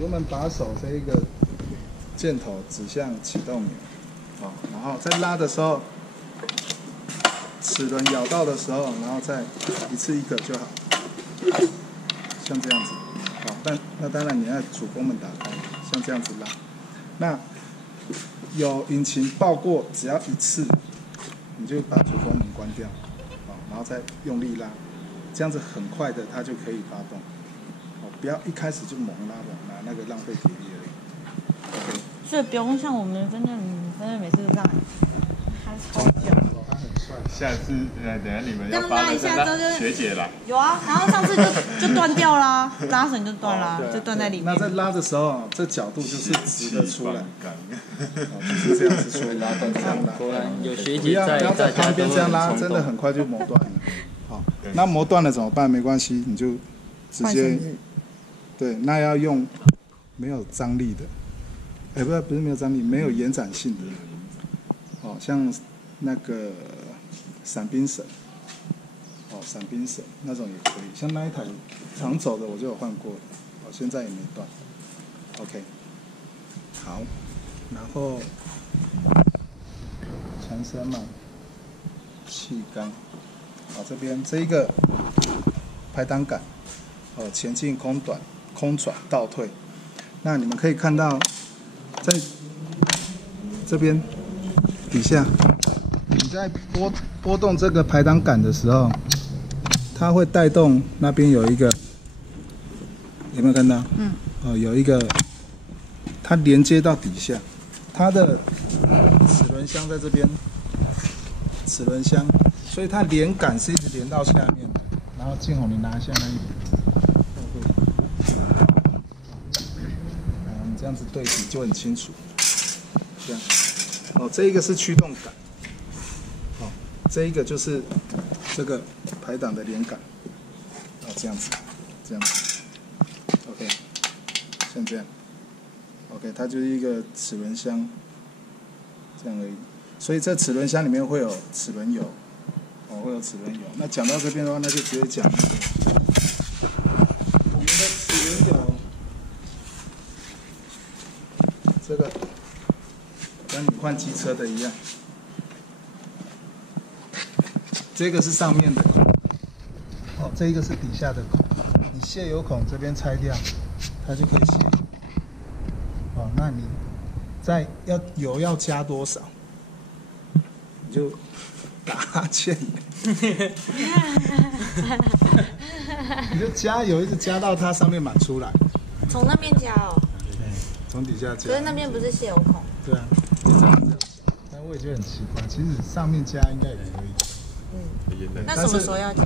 油门把手这一个箭头指向启动钮，好，然后在拉的时候，齿轮咬到的时候，然后再一次一个就好，像这样子。好，那当然你要主攻门打开，像这样子拉。那有引擎爆过，只要一次，你就把主攻门关掉，好，然后再用力拉，这样子很快的它就可以发动。哦，不要一开始就猛拉，那个浪费体力而已。OK。所以不用像我们真的每次都这样，他超屌，他很帅。下次等下你们这样拉一下之后就学姐来。有啊，然后上次就断掉啦，拉绳就断啦，就断在里面。那在拉的时候，这角度就是直的出来，就是这样子出来，这样拉。果然有学不要姐在旁边这样拉，真的很快就磨断了。好，那磨断了怎么办？没关系，你就直接。对，那要用没有张力的，不是没有张力，没有延展性的。哦，像那个伞兵绳，伞兵绳那种也可以。像那一台长走的我就有换过，现在也没断。OK， 好，然后船身嘛，气缸，好，这边这一个排挡杆，前进空转倒退。那你们可以看到，在这边底下，你在拨动这个排挡杆的时候，它会带动那边有一个，有没有看到？有一个，它连接到底下，它的齿轮箱在这边，齿轮箱，所以它连杆是一直连到下面的。然后静宏，你拿下那一点。这样子对比就很清楚。这样，这一个是驱动杆，这一个就是这个排挡的连杆，这样子 ，OK， 像这样 ，OK， 它就是一个齿轮箱，这样而已。所以这齿轮箱里面会有齿轮油，会有齿轮油。那讲到这边的话，那就直接讲我们的齿轮油。这个跟你换机车的一样，这个是上面的孔，这一个是底下的孔。你泄油孔这边拆掉，它就可以泄油。那你油要加多少？你就打哈欠，你就加油，一直加到它上面满出来。从那边加哦。从底下加，所以那边不是泄油孔？对啊，但我也觉得很奇怪，其实上面加应该也可以。那什么时候要加？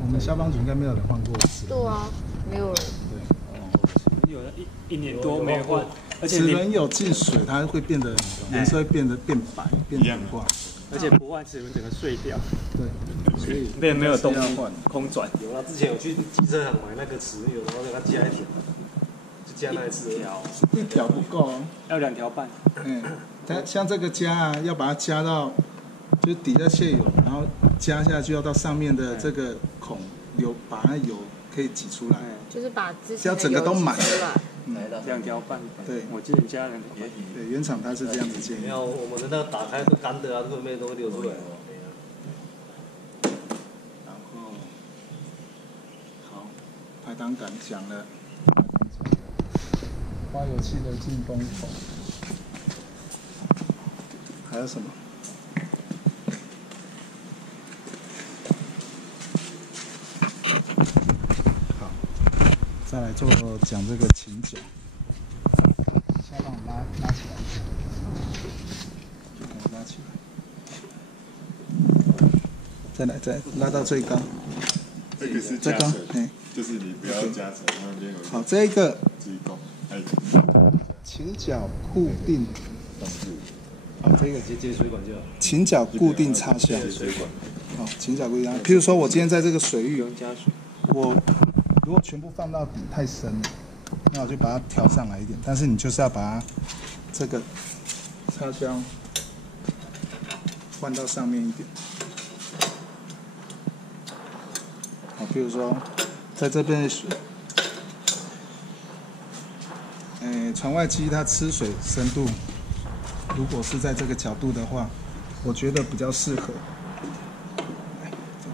我们消防局应该没有人换过齿轮。对啊，没有人。对，有一年多没换，而且齿轮有进水，它会变得颜色会变白，变氧化。而且不换齿轮整个碎掉。对，所以那没有动力，空转。有啊，之前有去机车行买那个齿轮油，然后给它加一条。加那一条不够哦，要2条半。它像这个加啊，要把它加到，就底下泄油，然后加下去要到上面的这个孔把那油可以挤出来，就是把之前要整个都满2条半。对，我记得加2条半。对，原厂它是这样子建议。没有，我们的那个打开是干的啊，这个没东西流出来哦。然后，好，排挡杆讲了。花油器的进风口，还有什么？好，再来讲这个琴脚，先帮我拉起来，拉起来，再拉到最高。这个是加层，就是你不要加层，那边有。好，这个。机构。琴脚固定，这个接水管就好。琴脚固定插销。水管。好，琴脚固定插销。譬如说，我今天在这个水域，加水。我如果全部放到底太深了，那我就把它调上来一点。但是你就是要把它这个插销换到上面一点。好，譬如说，在这边的水。船外机它吃水深度，如果是在这个角度的话，我觉得比较适合。再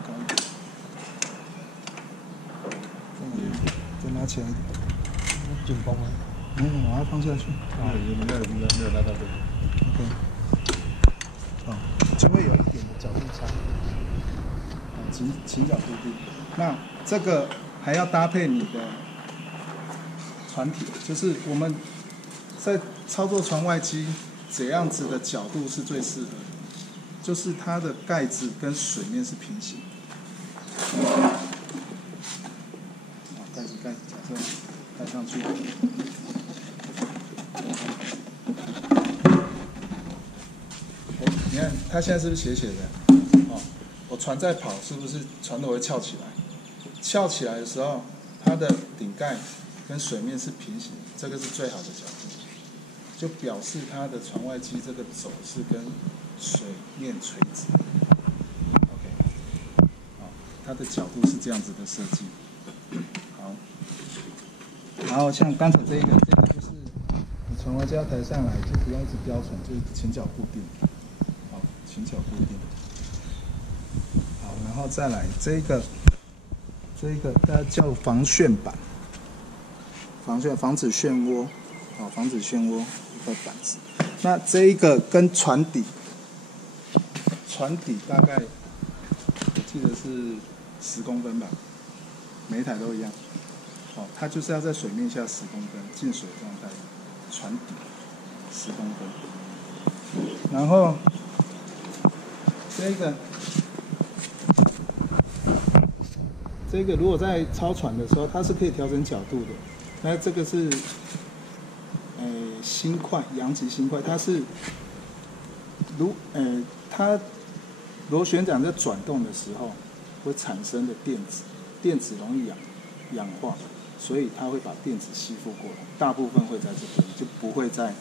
高一点，再拿起来一点。紧绷吗？把它放下去。没有拉到这里。OK。就会有一点的角度差。倾角固定。那这个还要搭配你的船体，就是我们在操作船外机怎样子的角度是最适合的，就是它的盖子跟水面是平行。盖子假设盖上去。你看它现在是不是斜斜的？哦，我船在跑，是不是船头会翘起来？翘起来的时候，它的顶盖跟水面是平行，这个是最好的角度，就表示它的船外机这个轴是跟水面垂直。OK， 好，它的角度是这样子的设计。好，然后像刚才这个就是你船外机要抬上来，就不用一直标船，就是倾角固定。好，倾角固定。好，然后再来这个大家叫防旋板，防止漩涡，好，防止漩涡一块板子。那这一个跟船底大概我记得是10公分吧，每一台都一样。好，它就是要在水面下10公分，进水状态，船底10公分。然后这个如果在操船的时候，它是可以调整角度的。那这个是，新块，阳极新块，它是，它螺旋桨在转动的时候会产生的电子容易氧化，所以它会把电子吸附过来，大部分会在这边，就不会在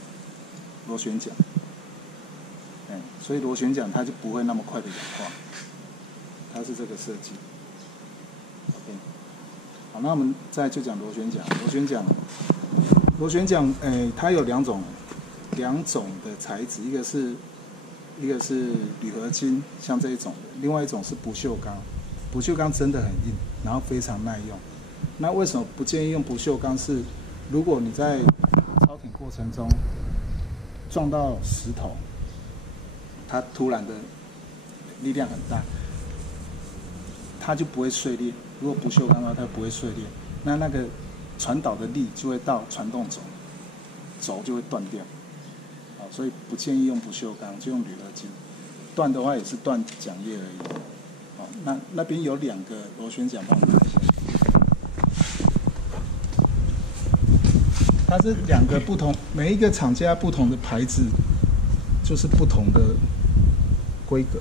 螺旋桨。所以螺旋桨它就不会那么快的氧化，它是这个设计。OK， 好，那我们再就讲螺旋桨。螺旋桨，它有两种的材质，一个是铝合金，像这一种的，另外一种是不锈钢。不锈钢真的很硬，然后非常耐用。那为什么不建议用不锈钢？是如果你在操艇过程中撞到石头，它突然的力量很大，它就不会碎裂。如果不锈钢的话，它不会碎裂。那个传导的力就会到传动轴，轴就会断掉。好，所以不建议用不锈钢，就用铝合金。断的话也是断桨叶而已。好，那边有2个螺旋桨帮我拿一下。它是2个不同，每一个厂家不同的牌子，就是不同的规格。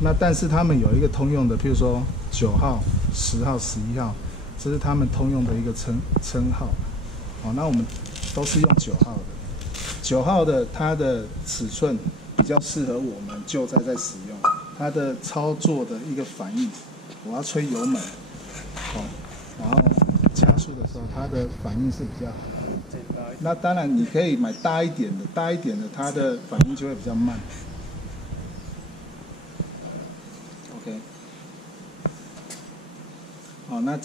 那但是他们有一个通用的，譬如说9号、10号、11号，这是他们通用的一个称号。好，那我们都是用9号的。9号的它的尺寸比较适合我们就在使用，它的操作的一个反应，我要吹油门，然后加速的时候，它的反应是比较好。那当然你可以买大一点的，它的反应就会比较慢。OK， 好，那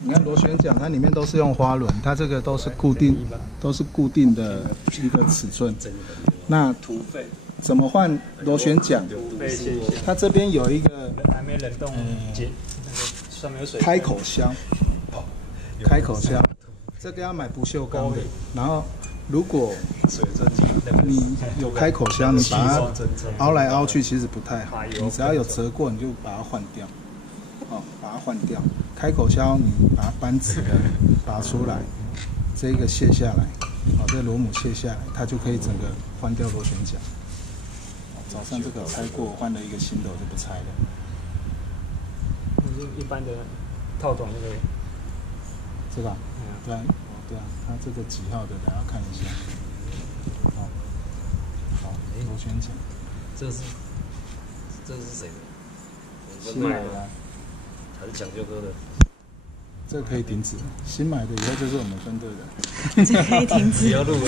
你看螺旋桨，它里面都是用花轮，它这个都是固定的一个尺寸。那怎么换螺旋桨？它这边有一个还没冷冻上面有水开口箱，这个要买不锈钢的。然后如果你有开口箱，你把它凹来凹去其实不太好，你只要有折过，你就把它换掉。把它换掉。开口箱你把扳子拔出来，这个卸下来，这螺母卸下来，它就可以整个换掉螺旋桨。早上这个拆过，换了一个新的，我就不拆了。就是一般的套装那个，是吧？对啊，它这个几号的，大家看一下。好，螺旋桨。这是谁的？新来的。还是抢救哥的？这个可以停止，新买的以后就是我们分队的。这可以停止。不要录了。